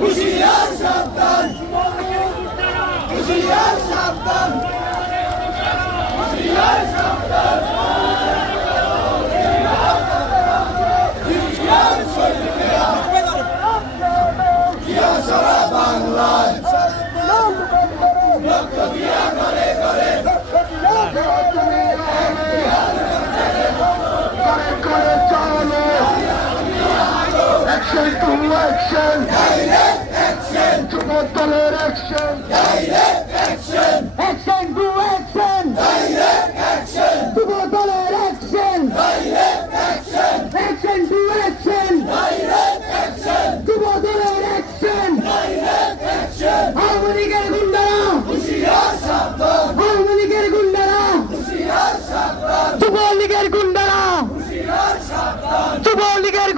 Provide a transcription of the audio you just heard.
হুশিয়ার সাবধান Seyfullah Ekşen Gayret Ekşen Cumartalar Ekşen Gayret Ekşen Ekşen bu Ekşen Gayret Ekşen Cumartalar Ekşen Gayret Ekşen Ekşen bu Ekşen Gayret Ekşen Cumartalar Ekşen Gayret Ekşen Harmoni gel Gundara Huşiyar Şartlar Harmoni gel Gundara Huşiyar Şartlar Cumartalar Gundara Huşiyar Şartlar Cumartalar